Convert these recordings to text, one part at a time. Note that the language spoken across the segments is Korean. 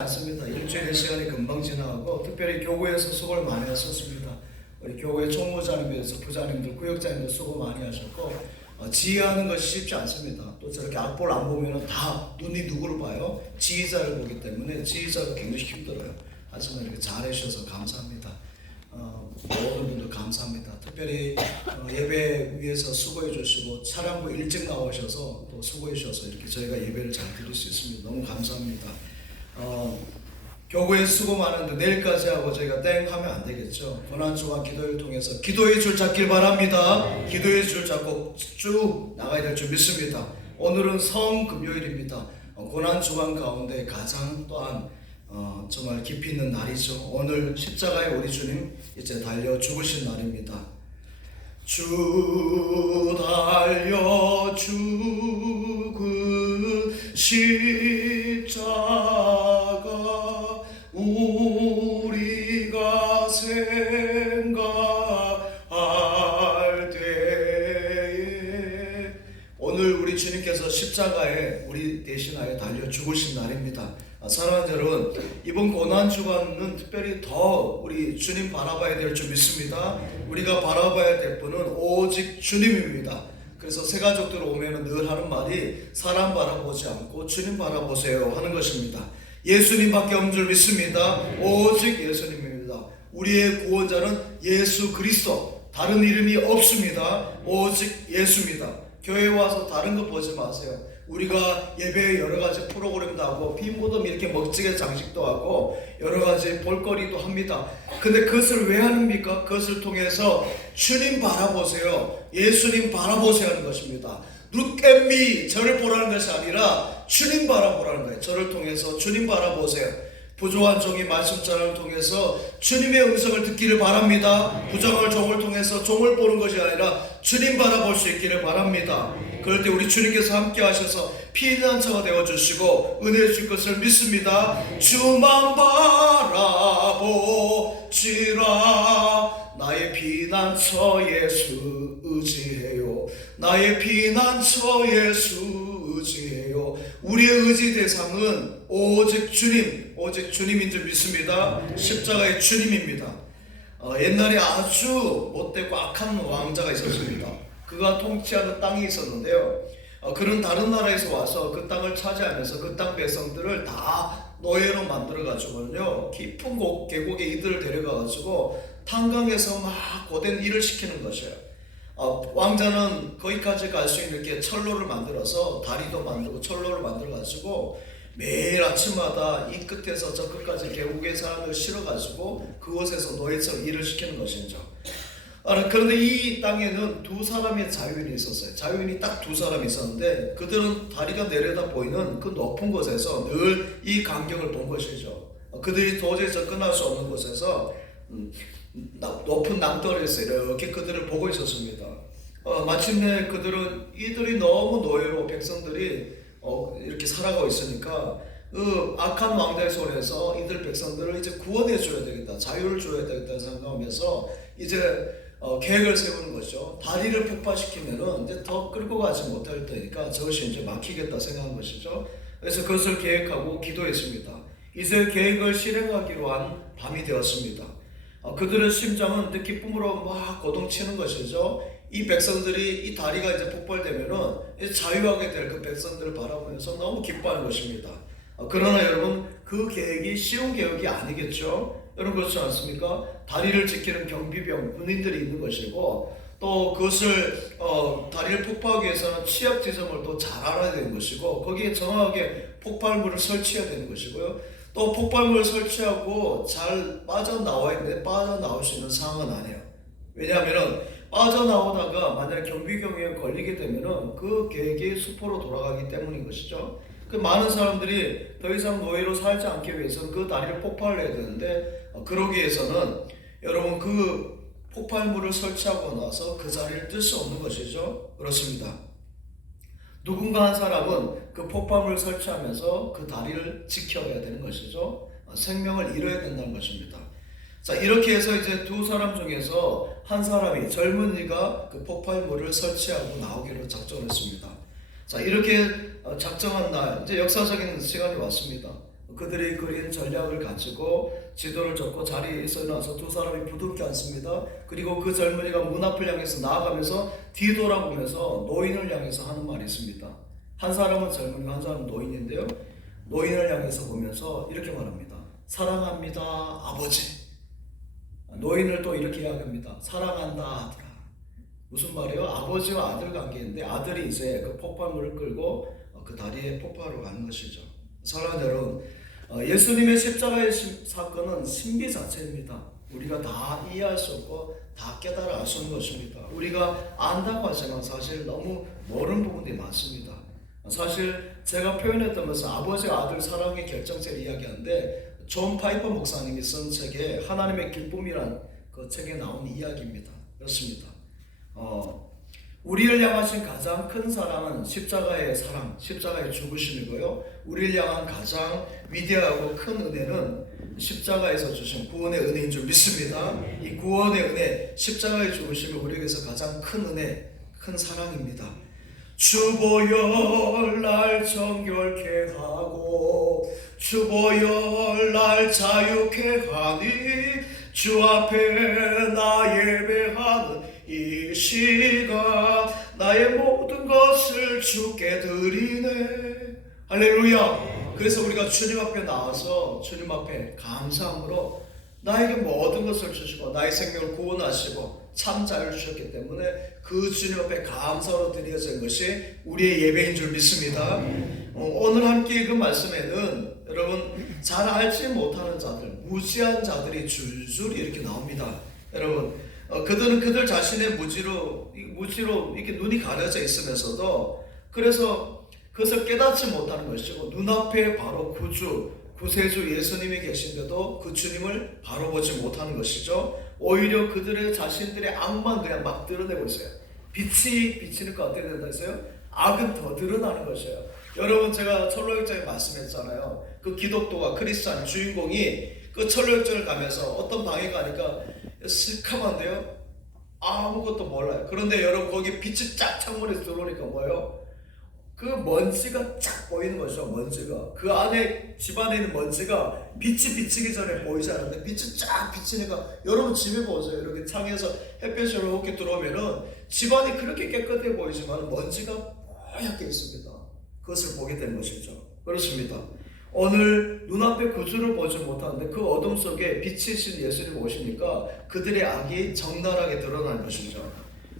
않습니다. 일주일의 시간이 금방 지나가고 특별히 교구에서 수고를 많이 하셨습니다. 우리 교회 총무자님에서 부자님들, 구역장님들 수고 많이 하셨고 지휘하는 것이 쉽지 않습니다. 또 저렇게 악보를 안 보면 다 눈이 누구를 봐요? 지휘자를 보기 때문에 지휘자가 굉장히 힘들어요. 하지만 이렇게 잘해주셔서 감사합니다. 모든 분들 감사합니다. 특별히 예배 위해서 수고해 주시고 차량부 일찍 나오셔서 또 수고해 주셔서 이렇게 저희가 예배를 잘 드릴 수 있습니다. 너무 감사합니다. 교구에 수고 많은데 내일까지 하고 저희가 땡 하면 안 되겠죠. 고난주간 기도를 통해서 기도의 줄 잡길 바랍니다. 기도의 줄 잡고 쭉 나가야 될 줄 믿습니다. 오늘은 성금요일입니다. 고난주간 가운데 가장 또한 정말 깊이 있는 날이죠. 오늘 십자가에 우리 주님 이제 달려 죽으신 날입니다. 주 달려 죽은 십자가 우리가 생각할 때에 오늘 우리 주님께서 십자가에 우리 대신하여 달려 죽으신 날입니다. 사랑하는 여러분, 이번 고난주간은 특별히 더 우리 주님 바라봐야 될 줄 믿습니다. 우리가 바라봐야 될 분은 오직 주님입니다. 그래서 새가족들 오면 늘 하는 말이 사람 바라보지 않고 주님 바라보세요 하는 것입니다. 예수님밖에 없는 줄 믿습니다. 오직 예수님입니다. 우리의 구원자는 예수 그리스도, 다른 이름이 없습니다. 오직 예수입니다. 교회 와서 다른 거 보지 마세요. 우리가 예배에 여러 가지 프로그램도 하고 빈무덤 이렇게 멋지게 장식도 하고 여러 가지 볼거리도 합니다. 근데 그것을 왜 합니까? 그것을 통해서 주님 바라보세요. 예수님 바라보세요 하는 것입니다. Look at me, 저를 보라는 것이 아니라 주님 바라보라는 거예요. 저를 통해서 주님 바라보세요. 부조한 종이 말씀자를 통해서 주님의 음성을 듣기를 바랍니다. 부정한 종을 통해서 종을 보는 것이 아니라 주님 바라볼 수 있기를 바랍니다. 그럴 때 우리 주님께서 함께 하셔서 피난처가 되어주시고 은혜 줄 것을 믿습니다. 주만 바라보지라. 나의 피난처 예수 의지해요. 나의 피난처 예수 의지해요. 우리의 의지 대상은 오직 주님, 오직 주님인 줄 믿습니다. 십자가의 주님입니다. 옛날에 아주 못되고 악한 왕자가 있었습니다. 그가 통치하는 땅이 있었는데요. 그는 다른 나라에서 와서 그 땅을 차지하면서 그 땅 백성들을 다 노예로 만들어가지고요, 깊은 계곡에 이들을 데려가가지고 탄광에서 막 고된 일을 시키는 것이에요. 왕자는 거기까지 갈 수 있는 게 철로를 만들어서 다리도 만들고 철로를 만들어가지고 매일 아침마다 이 끝에서 저 끝까지 계곡에 사람을 실어가지고 그곳에서 노예처럼 일을 시키는 것이죠. 그런데 이 땅에는 두 사람의 자유인이 있었어요. 자유인이 딱 두 사람이 있었는데 그들은 다리가 내려다 보이는 그 높은 곳에서 늘 이 광경을 본 것이죠. 그들이 도저히 접근할 수 없는 곳에서 높은 낭떠러리에서 이렇게 그들을 보고 있었습니다. 마침내 이들이 너무 노예로 백성들이 이렇게 살아가고 있으니까 그 악한 왕자의 손에서 이들 백성들을 이제 구원해 줘야 되겠다, 자유를 줘야 되겠다 생각하면서 이제 계획을 세우는 것이죠. 다리를 폭파시키면은 이제 더 끌고 가지 못할 테니까 저것이 이제 막히겠다 생각한 것이죠. 그래서 그것을 계획하고 기도했습니다. 이제 계획을 실행하기로 한 밤이 되었습니다. 그들의 심장은 이제 기쁨으로 막 고동치는 것이죠. 이 백성들이 이 다리가 이제 폭발되면은 이제 자유하게 될 그 백성들을 바라보면서 너무 기뻐하는 것입니다. 그러나 여러분, 그 계획이 쉬운 계획이 아니겠죠. 여러분 그렇지 않습니까? 다리를 지키는 경비병, 군인들이 있는 것이고 또 그것을 다리를 폭파하기 위해서는 취약 지점을 또 잘 알아야 되는 것이고 거기에 정확하게 폭발물을 설치해야 되는 것이고요. 또 폭발물을 설치하고 잘 빠져나와야 되는데 빠져나올 수 있는 상황은 아니에요. 왜냐하면 빠져나오다가 만약 경비병에 걸리게 되면은 그 계획이 수포로 돌아가기 때문인 것이죠. 그 많은 사람들이 더 이상 노예로 살지 않기 위해서는 그 다리를 폭발을 해야 되는데 그러기 위해서는 여러분 그 폭발물을 설치하고 나서 그 자리를 뜰 수 없는 것이죠. 그렇습니다. 누군가 한 사람은 그 폭발물을 설치하면서 그 다리를 지켜야 되는 것이죠. 생명을 잃어야 된다는 것입니다. 자, 이렇게 해서 이제 두 사람 중에서 한 사람이 젊은이가 그 폭발물을 설치하고 나오기로 작정했습니다. 자, 이렇게 작정한 날 이제 역사적인 시간이 왔습니다. 그들이 그린 전략을 가지고 지도를 줬고 자리에 있어나서 두 사람이 부둥켜 앉습니다. 그리고 그 젊은이가 문 앞을 향해서 나아가면서 뒤돌아보면서 노인을 향해서 하는 말이 있습니다. 한 사람은 젊은이고 한 사람은 노인인데요. 노인을 향해서 보면서 이렇게 말합니다. 사랑합니다, 아버지. 노인을 또 이렇게 이야기합니다. 사랑한다, 아들아. 무슨 말이에요? 아버지와 아들 관계인데 아들이 이제 그 폭발물을 끌고 그 다리에 폭발하러 가는 것이죠. 사랑하는 여러분, 예수님의 십자가의 사건은 신비 자체입니다. 우리가 다 이해할 수 없고 다 깨달아 알 수 없는 것입니다. 우리가 안다고 하지만 사실 너무 모르는 부분들이 많습니다. 사실 제가 표현했다면서 아버지와 아들 사랑의 결정체를 이야기하는데 존 파이퍼 목사님이 쓴 책에 하나님의 기쁨이란 그 책에 나온 이야기입니다. 그렇습니다. 우리를 향하신 가장 큰 사랑은 십자가의 사랑, 십자가의 죽으심이고요. 우리를 향한 가장 위대하고 큰 은혜는 십자가에서 주신 구원의 은혜인 줄 믿습니다. 이 구원의 은혜, 십자가의 죽으심이 우리에게서 가장 큰 은혜, 큰 사랑입니다. 주보혈 날 정결케 하고 주보혈 날 자유케 하니 주 앞에 나 예배하는 이 시간 나의 모든 것을 주께 드리네. 할렐루야. 그래서 우리가 주님 앞에 나와서 주님 앞에 감사함으로 나에게 모든 것을 주시고 나의 생명을 구원하시고 참 자유를 주셨기 때문에 그 주님 앞에 감사로 드려진 것이 우리의 예배인 줄 믿습니다. 오늘 함께 읽은 말씀에는 여러분 잘 알지 못하는 자들, 무지한 자들이 줄줄이 이렇게 나옵니다. 여러분 그들은 그들 자신의 무지로 이렇게 눈이 가려져 있으면서도 그래서 그것을 깨닫지 못하는 것이고 눈앞에 바로 구세주 예수님이 계신데도 그 주님을 바로 보지 못하는 것이죠. 오히려 그들의 자신들의 악만 그냥 막 드러내고 있어요. 빛이 비치니까 어떻게 된다 했어요? 악은 더 드러나는 것이에요. 여러분 제가 철로역정에 말씀했잖아요. 그 기독도가 크리스찬 주인공이 그 철로역정을 가면서 어떤 방에 가니까 시커먼데요? 아무것도 몰라요. 그런데 여러분 거기 빛이 쫙 창문에서 들어오니까 뭐예요? 그 먼지가 쫙 보이는 거죠. 먼지가 그 안에 집안에 있는 먼지가 빛이 비치기 전에 보이지 않는데 빛이 쫙 비치니까 여러분 집에 보세요. 이렇게 창에서 햇볕이 이렇게 들어오면은 집안이 그렇게 깨끗해 보이지만 먼지가 뽀얗게 있습니다. 그것을 보게 된 것이죠. 그렇습니다. 오늘 눈앞에 구주를 보지 못하는데 그 어둠 속에 빛이신 예수님 오시니까 그들의 악이 적나라하게 드러난 것이죠.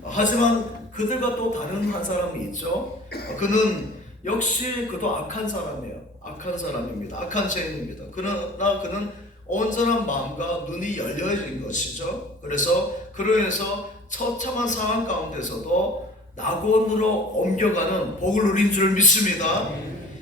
하지만 그들과 또 다른 한 사람이 있죠. 그는 역시 그도 악한 사람이에요. 악한 사람입니다. 악한 죄인입니다. 그러나 그는 온전한 마음과 눈이 열려진 것이죠. 그래서 그로 인해서 처참한 상황 가운데서도 낙원으로 옮겨가는 복을 누린 줄 믿습니다.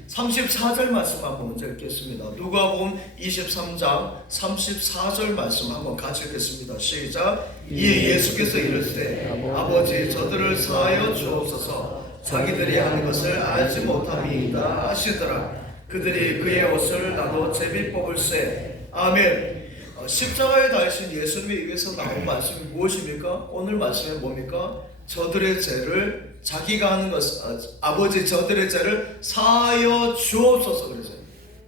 34절 말씀 한번 먼저 읽겠습니다. 누가복음 23장 34절 말씀 한번 같이 읽겠습니다. 시작. 이에 예수께서 이르시되 아버지 저들을 사하여 주옵소서 자기들이 하는 것을 알지 못함이니이다 하시더라. 그들이 그의 옷을 나도 제비 뽑을세. 아멘. 십자가에 달리신 예수님에 의해서 나온 말씀이 무엇입니까? 오늘 말씀은 뭡니까? 저들의 죄를 자기가 하는 것, 아버지 저들의 죄를 사하여 주옵소서 그랬어요.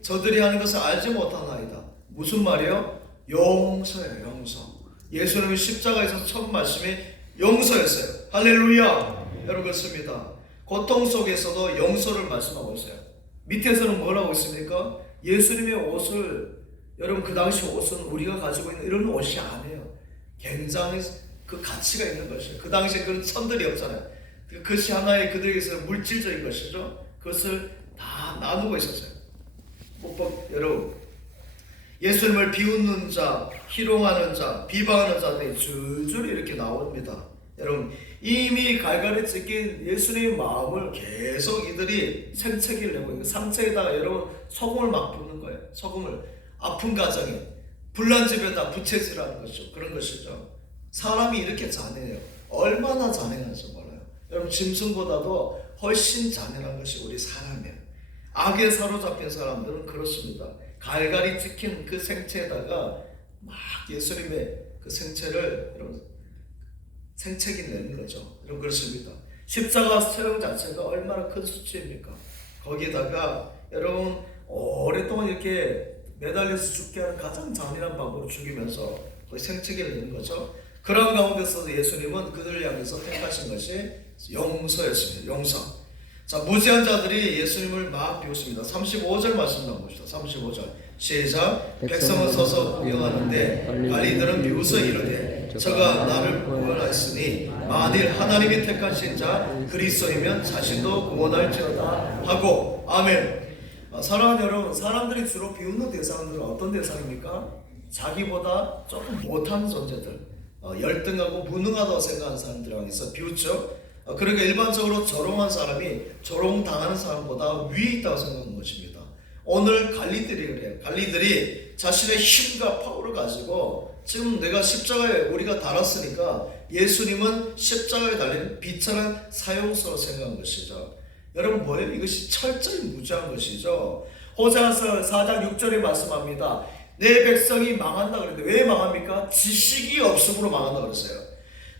저들이 하는 것을 알지 못하나이다. 무슨 말이에요? 용서예요. 용서. 예수님이 십자가에서 첫 말씀이 용서였어요. 할렐루야. 여러분 그렇습니다. 고통 속에서도 용서를 말씀하고 있어요. 밑에서는 뭐라고 있습니까? 예수님의 옷을 여러분 그 당시 옷은 우리가 가지고 있는 이런 옷이 아니에요. 굉장히 그 가치가 있는 것이에요. 그 당시에 그런 천들이 없잖아요. 그것이 하나의 그들에게서 물질적인 것이죠. 그것을 다 나누고 있었어요. 여러분 예수님을 비웃는 자, 희롱하는 자, 비방하는 자들이 줄줄이 이렇게 나옵니다. 여러분 이미 갈갈이 찢긴 예수님의 마음을 계속 이들이 생채기를 내고 있는 상처에다가 여러분 소금을 막 붓는 거예요. 소금을 아픈 가정에 불난 집에다 부채질하는 것이죠. 그런 것이죠. 사람이 이렇게 잔인해요. 얼마나 잔인한지 몰라요. 여러분 짐승보다도 훨씬 잔인한 것이 우리 사람이에요. 악에 사로잡힌 사람들은 그렇습니다. 갈갈이 찍힌 그 생체에다가 막 예수님의 그 생체를 여러분 생채기 내는 거죠. 여러분 그렇습니다. 십자가 처형 자체가 얼마나 큰 수치입니까? 거기다가 여러분 오랫동안 이렇게 매달려서 죽게 하는 가장 잔인한 방법으로 죽이면서 거의 생채기를 내는 거죠. 그런 가운데서도 예수님은 그들을 향해서 택하신 것이 용서였습니다. 용서. 자, 무지한 자들이 예수님을 막 비웃습니다. 35절 말씀 한번 봅시다. 35절 시작. 백성은 서서 구경하는데 관리들은 비웃어 이르되 저가 나를 구원하였으니 만일 하나님이 택하신 자 그리스도이면 자신도 구원할지어다 하고. 아멘. 사랑하는 여러분, 사람들이 주로 비웃는 대상들은 어떤 대상입니까? 자기보다 조금 못한 존재들, 열등하고 무능하다고 생각하는 사람들을 향해서 비웃죠. 그러니까 일반적으로 조롱한 사람이 조롱당하는 사람보다 위에 있다고 생각하는 것입니다. 오늘 관리들이 그래요. 관리들이 자신의 힘과 파워를 가지고 지금 내가 십자가에 우리가 달았으니까 예수님은 십자가에 달린 비천한 사용소로 생각한 것이죠. 여러분 뭐예요? 이것이 철저히 무지한 것이죠. 호세아서 4장 6절에 말씀합니다. 내 백성이 망한다 그랬는데 왜 망합니까? 지식이 없음으로 망한다 그랬어요.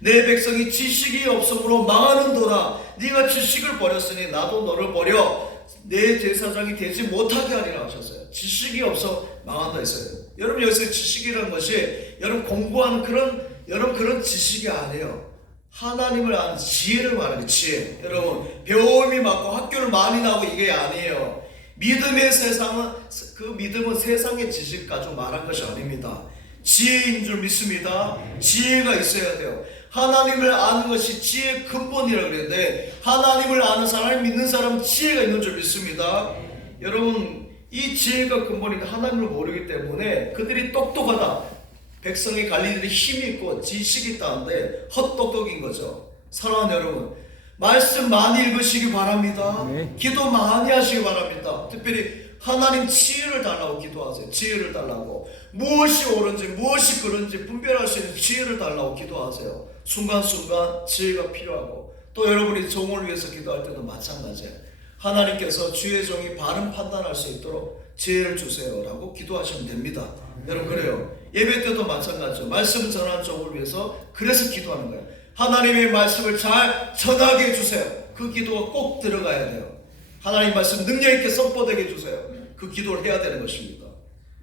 내 백성이 지식이 없음으로 망하는도다. 네가 지식을 버렸으니 나도 너를 버려 내 제사장이 되지 못하게 하리라 하셨어요. 지식이 없어 망한다 했어요. 여러분 여기서 지식이라는 것이 여러분 공부하는 그런 지식이 아니에요. 하나님을 아는 지혜를 말하는 지혜. 여러분 배움이 많고 학교를 많이 나오고 이게 아니에요. 믿음의 세상은 그 믿음은 세상의 지식 가지고 말한 것이 아닙니다. 지혜인 줄 믿습니다. 지혜가 있어야 돼요. 하나님을 아는 것이 지혜의 근본이라고 그랬는데 하나님을 아는 사람을 믿는 사람은 지혜가 있는 줄 믿습니다. 여러분 이 지혜가 근본인데 하나님을 모르기 때문에 그들이 똑똑하다. 백성의 관리들이 힘이 있고 지식이 있다는데 헛똑똑인 거죠. 사랑하는 여러분, 말씀 많이 읽으시기 바랍니다. 기도 많이 하시기 바랍니다. 특별히 하나님 지혜를 달라고 기도하세요. 지혜를 달라고. 무엇이 옳은지 무엇이 그른지 분별할 수 있는 지혜를 달라고 기도하세요. 순간순간 지혜가 필요하고 또 여러분이 종을 위해서 기도할 때도 마찬가지예요. 하나님께서 주의 종이 바른 판단할 수 있도록 지혜를 주세요 라고 기도하시면 됩니다. 여러분 그래요. 예배 때도 마찬가지죠. 말씀 전하는 종을 위해서 그래서 기도하는 거예요. 하나님의 말씀을 잘 전하게 해주세요. 그 기도가 꼭 들어가야 돼요. 하나님 말씀 능력 있게 선포되게 해주세요. 그 기도를 해야 되는 것입니다.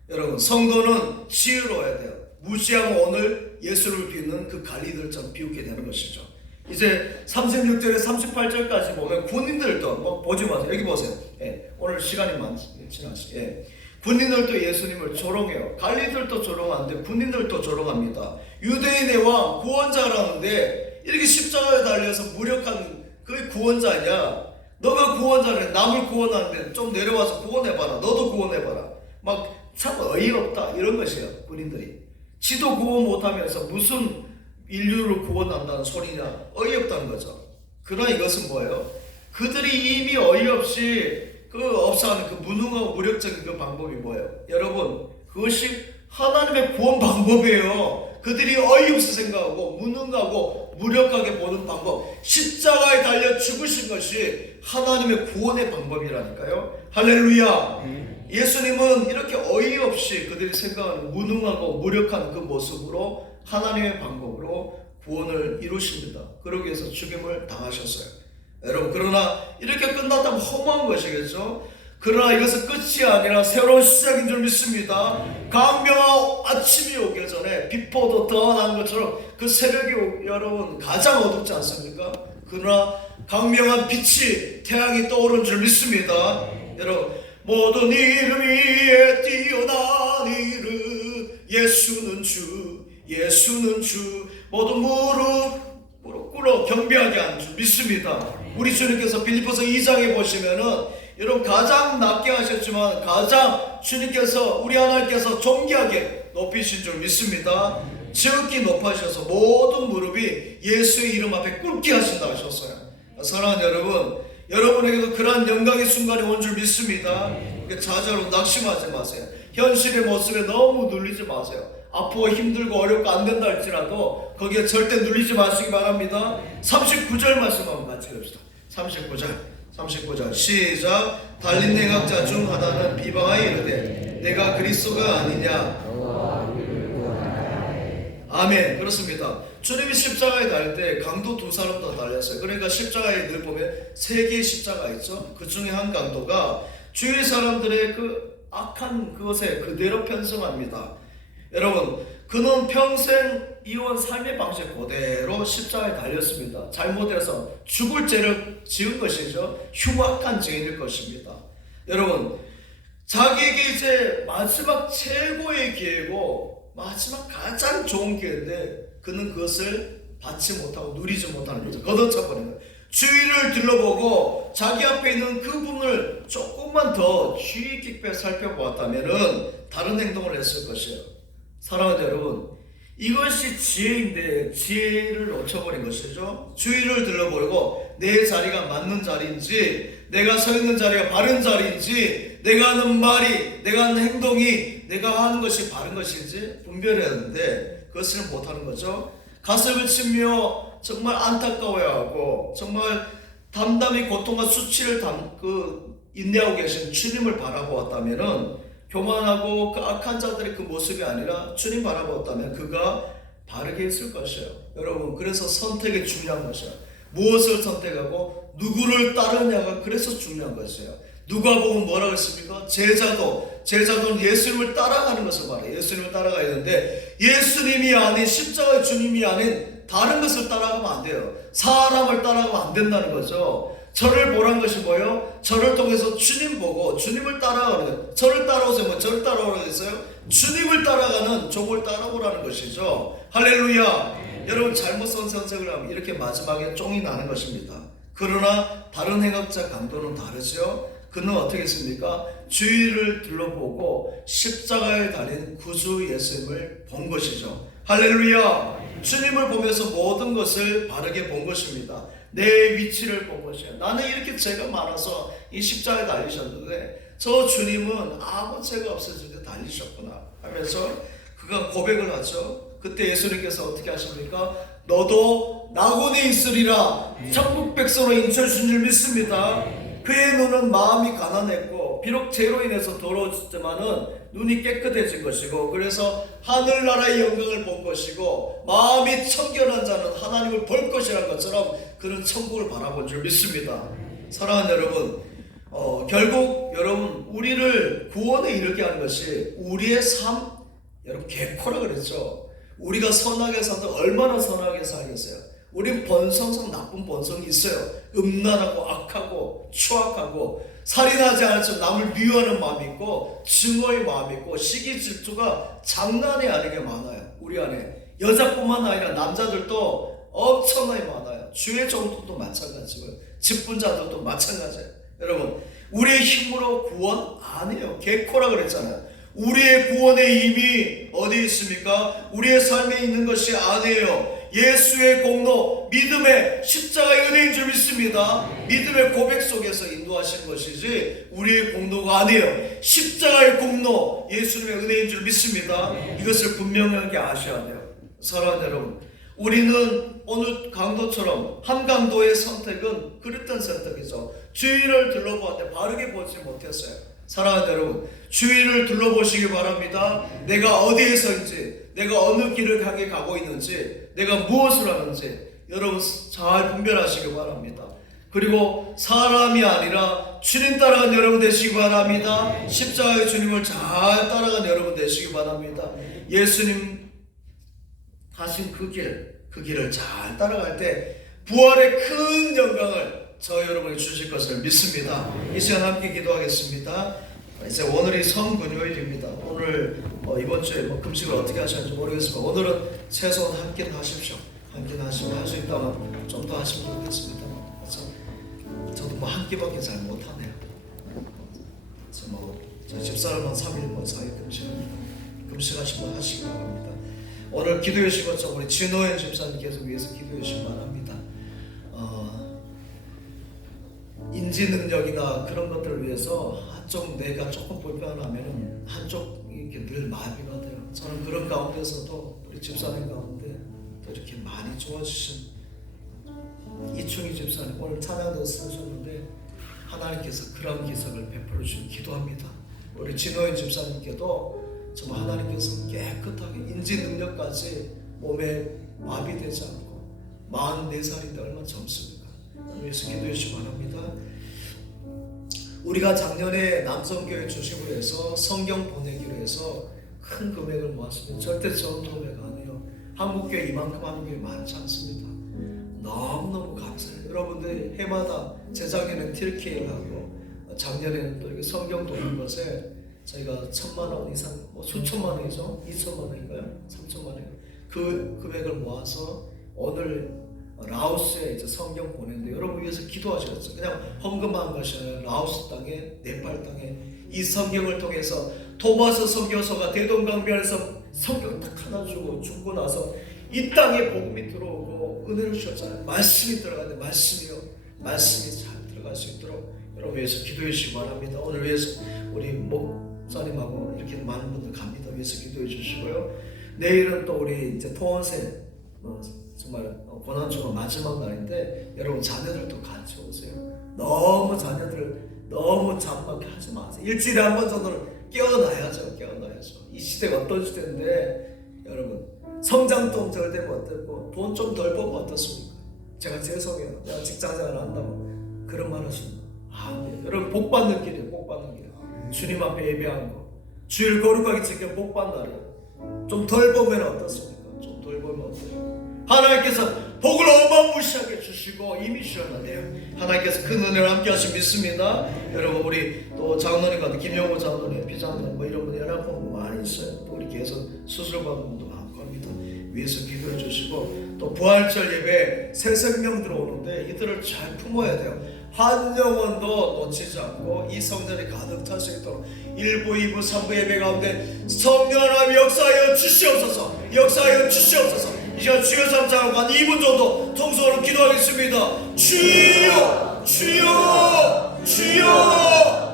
여러분 성도는 지혜로워야 돼요. 무지하고 오늘 예수를 비웃는 그 관리들처럼 비웃게 되는 것이죠. 이제 36절에 38절까지 보면 군인들도 뭐 보지 마세요. 여기 보세요. 예, 오늘 시간이 지나시. 예. 군인들도 예수님을 조롱해요. 관리들도 조롱하는데 군인들도 조롱합니다. 유대인의 왕 구원자라는데 이렇게 십자가에 달려서 무력한 그 구원자냐? 너가 구원자래. 남을 구원하는데 좀 내려와서 구원해봐라. 너도 구원해봐라. 막 참 어이없다 이런 것이에요. 군인들이 지도 구원 못하면서 무슨 인류를 구원한다는 소리냐? 어이없다는 거죠. 그러나 이것은 뭐예요? 그들이 이미 어이없이 없어하는 그 무능하고 무력적인 그 방법이 뭐예요? 여러분 그것이 하나님의 구원 방법이에요. 그들이 어이없이 생각하고 무능하고 무력하게 보는 방법, 십자가에 달려 죽으신 것이 하나님의 구원의 방법이라니까요. 할렐루야. 예수님은 이렇게 어이없이 그들이 생각하는 무능하고 무력한 그 모습으로 하나님의 방법으로 구원을 이루십니다. 그러기 위해서 죽임을 당하셨어요. 여러분 그러나 이렇게 끝났다면 허무한 것이겠죠. 그러나 이것은 끝이 아니라 새로운 시작인 줄 믿습니다. 광명한 아침이 오기 전에 비포도 더한 것처럼 그 새벽이 여러분 가장 어둡지 않습니까? 그러나 광명한 빛이 태양이 떠오른 줄 믿습니다. 여러분 모든 이름 위에 뛰어다니는 예수는 주, 예수는 주. 모든 무릎 꿇어 경배하게 하는 줄 믿습니다. 우리 주님께서 빌립보서 2장에 보시면은 여러분 가장 낮게 하셨지만 가장 주님께서 우리 하나님께서 존귀하게 높이신 줄 믿습니다. 지극히 높아지셔서 모든 무릎이 예수의 이름 앞에 꿇게 하신다 하셨어요. 사랑하는 여러분, 여러분에게도 그러한 영광의 순간이 온 줄 믿습니다. 좌절로 낙심하지 마세요. 현실의 모습에 너무 눌리지 마세요. 아프고 힘들고 어렵고 안 된다 할지라도 거기에 절대 눌리지 마시기 바랍니다. 39절 말씀 한번 같이 봅시다. 39절 시작. 달린 내각자 중 하나는 비방하여 이르되 내가 그리스도가 아니냐. 아멘. 그렇습니다. 주님이 십자가에 달릴 때 강도 두 사람 다 달렸어요. 그러니까 십자가에 늘 보면 세 개의 십자가 있죠. 그 중에 한 강도가 주위 사람들의 그 악한 그것에 그대로 편승합니다. 여러분, 그는 평생 이어온 삶의 방식 그대로 십자가에 달렸습니다. 잘못해서 죽을 죄를 지은 것이죠. 흉악한 죄인일 것입니다. 여러분, 자기에게 이제 마지막 최고의 기회고 마지막 가장 좋은 기회인데 그는 그것을 받지 못하고 누리지 못하는 거죠. 걷어차버리는 거예요. 주위를 둘러보고 자기 앞에 있는 그 부분을 조금만 더 주의 깊게 살펴보았다면 다른 행동을 했을 것이에요. 사랑하는 여러분, 이것이 지혜인데 지혜를 놓쳐버린 것이죠. 주위를 둘러보고 내 자리가 맞는 자리인지, 내가 서 있는 자리가 바른 자리인지, 내가 하는 말이, 내가 하는 행동이, 내가 하는 것이 바른 것인지 분별해야 하는데 그것을 못하는 거죠. 가슴을 치며 정말 안타까워하고 정말 담담히 고통과 수치를 인내하고 계신 주님을 바라보았다면, 교만하고 그 악한 자들의 그 모습이 아니라 주님 바라보았다면 그가 바르게 했을 것이에요. 여러분, 그래서 선택이 중요한 것이에요. 무엇을 선택하고 누구를 따르냐가 그래서 중요한 것이에요. 누가복음 뭐라고 했습니까? 제자도 예수님을 따라가는 것을 말해요. 예수님을 따라가야 되는데 예수님이 아닌, 십자가의 주님이 아닌 다른 것을 따라가면 안 돼요. 사람을 따라가면 안 된다는 거죠. 저를 보란 것이 뭐예요? 저를 통해서 주님 보고 주님을 따라가는 거예요. 저를 따라오세요. 뭐 저를 따라오라고 했어요? 주님을 따라가는 종을 따라오라는 것이죠. 할렐루야. 여러분, 잘못 선택을 하면 이렇게 마지막에 쫑이 나는 것입니다. 그러나 다른 행악자 강도는 다르죠. 그는 어떻게 했습니까? 주위를 둘러보고 십자가에 달린 구주 예수님을 본 것이죠. 할렐루야. 주님을 보면서 모든 것을 바르게 본 것입니다. 내 위치를 본 것이에요. 나는 이렇게 죄가 많아서 이 십자가에 달리셨는데 저 주님은 아무 죄가 없어지는데 달리셨구나 하면서 그가 고백을 하죠. 그때 예수님께서 어떻게 하십니까? 너도 낙원에 있으리라. 천국 백성으로 인쳐주신 줄 믿습니다. 그의 눈은 마음이 가난했고 비록 죄로 인해서 더러워졌지만은 눈이 깨끗해진 것이고, 그래서 하늘나라의 영광을 본 것이고, 마음이 청결한 자는 하나님을 볼 것이라는 것처럼 그는 천국을 바라본 줄 믿습니다. 사랑하는 여러분, 결국 여러분, 우리를 구원에 이르게 하는 것이 우리의 삶, 여러분 개코라 그랬죠. 우리가 선하게 산다 얼마나 선하게 살겠어요. 우린 본성상 나쁜 본성이 있어요. 음란하고 악하고 추악하고 살인하지 않을지언정 남을 미워하는 마음이 있고 증오의 마음이 있고 시기 질투가 장난이 아니게 많아요. 우리 안에 여자뿐만 아니라 남자들도 엄청나게 많아요. 주의 종들도 마찬가지고요. 직분자들도 마찬가지예요. 여러분, 우리의 힘으로 구원 아니에요. 개코라 그랬잖아요. 우리의 구원의 힘이 어디 있습니까? 우리의 삶에 있는 것이 아니에요. 예수의 공로, 믿음의 십자가의 은혜인 줄 믿습니다. 믿음의 고백 속에서 인도하시는 것이지 우리의 공로가 아니에요. 십자가의 공로, 예수님의 은혜인 줄 믿습니다. 이것을 분명하게 아셔야 돼요. 사랑하는 여러분, 우리는 오늘 강도처럼 한 강도의 선택은 그릇된 선택이죠. 주위를 둘러보았는데 바르게 보지 못했어요. 사랑하는 여러분, 주위를 둘러보시기 바랍니다. 내가 어디에서인지, 내가 어느 길을 향해 가고 있는지, 내가 무엇을 하는지 여러분 잘 분별하시기 바랍니다. 그리고 사람이 아니라 주님 따라간 여러분 되시기 바랍니다. 십자가의 주님을 잘 따라간 여러분 되시기 바랍니다. 예수님 하신 그 길을 잘 따라갈 때 부활의 큰 영광을 저 여러분이 주실 것을 믿습니다. 이 시간 함께 기도하겠습니다. 이제 오늘이 성금요일입니다. 오늘 이번 주에 금식을 어떻게 하셨는지 모르겠지만 오늘은 최소한 한 끼는 하십시오. 한 끼는 하시면 할 수 있다면 좀 더 하시면 좋겠습니다. 저도 한 끼밖에 잘 못하네요. 저 집사람은 3일 4일 금식하시면 하시기 바랍니다. 오늘 기도해 주신 것처럼 우리 진호연 집사님께서 위해서 기도해 주시기 바랍니다. 인지 능력이나 그런 것들을 위해서 한쪽 뇌가 조금 불편하면 한쪽 이렇게 늘 마비가 돼요. 저는 그런 가운데서도 우리 집사님 가운데 또 이렇게 많이 좋아주신 이충희 집사님 오늘 찬양도 쓰셨는데 하나님께서 그런 기적을 베풀어 주시기 기도합니다. 우리 진호연 집사님께도 정말 하나님께서 깨끗하게 인지 능력까지 몸에 마비되지 않고 44살인데 얼마나 젊습니까? 위해서 기도해 주시기 바랍니다. 우리가 작년에 남성교회 중심으로 해서 성경 보내기로 해서 큰 금액을 모았습니다. 절대 적은 금액 아니에요. 한국교회 이만큼 하는 게 많지 않습니다. 너무너무 감사해요. 여러분들이 해마다 재작년에는 틸키를 하고 작년에는 또 이렇게 성경 도는 것에 저희가 1,000만 원 이상, 수천만 원이죠? 2천만 원인가요? 3천만 원. 그 금액을 모아서 오늘 라오스에 이제 성경 보냈는데 여러분 위해서 기도하셨어요. 그냥 헌금한 것이 아니라 라오스 땅에, 네팔 땅에 이 성경을 통해서 토마스 선교사가 대동강변에서 성경 딱 하나 주고 죽고 나서 이 땅에 복음이 들어오고 은혜를 주셨잖아요. 말씀이 들어가는데 말씀이 잘 들어갈 수 있도록 여러분 위해서 기도해 주시기 바랍니다. 오늘 위해서 우리 목사님하고 이렇게 많은 분들 갑니다. 위해서 기도해 주시고요. 내일은 또 우리 이제 토원세 정말 고난주가 마지막 날인데 여러분 자녀들도 같이 오세요. 너무 자녀들 너무 잠밖에 하지 마세요. 일주일에 한 번 정도는 깨어나야죠. 이 시대가 어떤 시대인데 여러분 성장 좀 덜 되면 어떻고 돈 좀 덜 벌면 어떻습니까? 제가 죄송해요. 내가 직장생활을 한다고 그런 말 하시면 네. 여러분 복 받는 길이에요. 복 받는 길. 주님 앞에 예배하는 거. 주일 거룩하게 지켜 복 받는 날이에요. 좀 덜 보면 어떻습니까? 좀 덜 보면 어때요? 하나님께서 복을 어마무시하게 주시고 이미 주셨는데요. 하나님께서 큰 은혜를 함께 하시 믿습니다. 여러분 우리 또 장로님 같은 김영호 장로님, 비장로님 이런 분이 연락한 분 많이 있어요. 또 우리 교회에서 수술 받은 분도 많고 합니다. 위에서 기도해 주시고 또 부활절 예배 새 생명 들어오는데 이들을 잘 품어야 돼요. 한 영혼도 놓치지 않고 이 성전이 가득 찰 수 있도록 1부, 2부, 3부 예배 가운데 성령 하나님 역사하여 주시옵소서. 이 시간 주여 삼창하고 한 2분 정도 통성으로 기도하겠습니다. 주여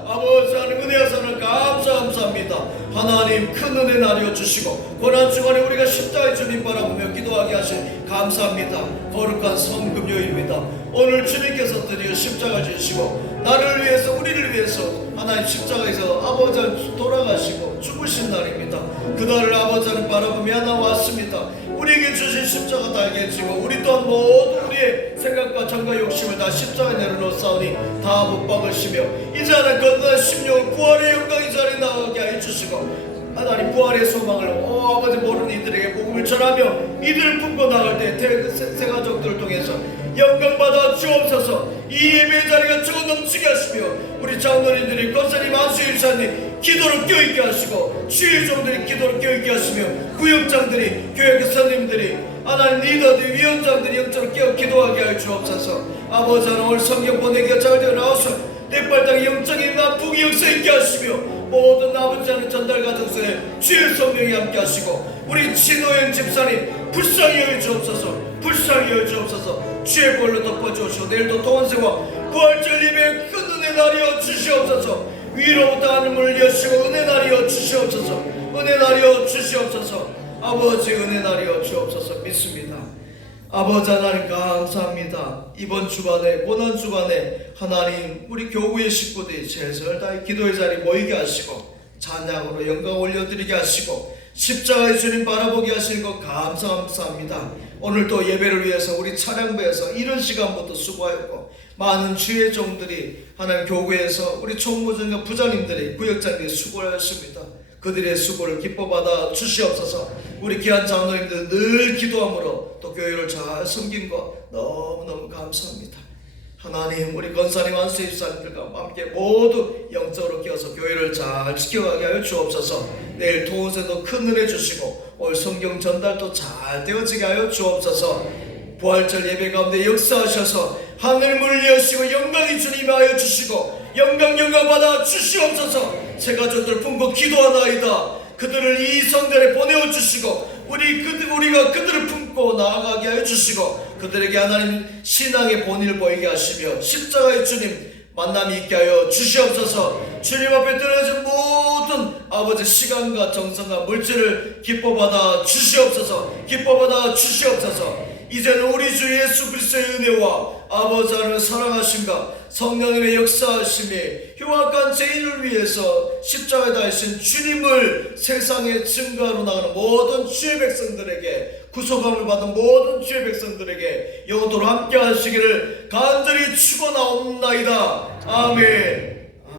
아버지 하나님 은혜 하사는 감사합니다. 하나님 큰 은혜 나뉘어 주시고 고난주간에 우리가 십자가의 주님 바라보며 기도하게 하신 감사합니다. 거룩한 성금요일입니다. 오늘 주님께서 드디어 십자가 주시고 나를 위해서 우리를 위해서 하나님 십자가에서 아버지 하나님 돌아가시고 죽으신 날입니다. 그날을 아버지 하나님 바라보며 하나 왔습니다. 우리에게 주신 십자가 달게 지고 우리 또한 모든 우리의 생각과 정과 욕심을 다 십자가에 내려놓사오니 다 못 박으시며 이제 하나님 거듭난 심령 부활의 영광 이 자리에 나가게 하여 주시고 하나님 부활의 소망을 아버지 모르는 이들에게 복음을 전하며 이들을 품고 나갈 때 새 가족들을 통해서 영광 받아 주옵소서. 이 예배 자리가 주고 넘치게 하시며 우리 장로님들이 권사님 안수일 사님 기도를 껴있게 하시고 주의 종들이 기도를 껴있게 하시며 구역장들이 교회 교사님들이 하나님 리더들이 위원장들이 영적으로 깨어 기도하게 하여 주옵소서. 아버지 하나님 오늘 성경 보내기가 잘 되어 나와서 네팔 땅의 영적인 나쁘기 역사 있게 하시며 모든 아버지 하나님 전달 가정소에 주의 성령이 함께 하시고 우리 진호영 집사님 불쌍히 여겨 주옵소서. 주의 볼로 덮어주시고 내일도 동원세와 부활절 예배 큰 은혜 나리여 주시옵소서. 위로부터 하늘을 여시고 은혜 나리여 주시옵소서. 아버지 은혜 나리여 주옵소서. 믿습니다. 아버지 하나님 감사합니다. 이번 주간에 고난 주간에 하나님 우리 교구의 식구들이 최선을 다해 기도의 자리 모이게 하시고 찬양으로 영광 올려드리게 하시고 십자가의 주님 바라보게 하시는 것 감사합니다. 오늘도 예배를 위해서 우리 차량부에서 이런 시간부터 수고하였고 많은 주의 종들이 하나님 교구에서 우리 총무장과 부장님들이 구역장들이 수고를 하였습니다. 그들의 수고를 기뻐받아 주시옵소서. 우리 귀한 장로님들 늘 기도함으로 또 교회를 잘 섬긴 것 너무너무 감사합니다. 하나님 우리 권사님 안수 집사님들과 함께 모두 영적으로 끼어서 교회를 잘 지켜가게 하여 주옵소서. 내일 도우세도 큰 은혜 주시고 올 성경 전달도 잘 되어지게 하여 주옵소서. 부활절 예배 가운데 역사하셔서 하늘 문을 여시고 영광이 주님 하여 주시고 영광 받아 주시옵소서. 새 가족들 품고 기도하나이다. 그들을 이 성전에 보내어 주시고 우리가 그들을 품고 나아가게 하여 주시고 그들에게 하나님 신앙의 본의를 보이게 하시며 십자가의 주님 만남이 있게 하여 주시옵소서. 주님 앞에 드려진 모든 아버지 시간과 정성과 물질을 기뻐받아 주시옵소서. 이제는 우리 주 예수 그리스도의 은혜와 아버지 하나님의 사랑하심과 성령님의 역사하심이 흉악한 죄인을 위해서 십자가에 달리신 주님을 세상에 증거하러 나가는 모든 주의 백성들에게 구속함을 받은 모든 주의 백성들에게 영원토록 함께 하시기를 간절히 축원하옵나이다. 아멘.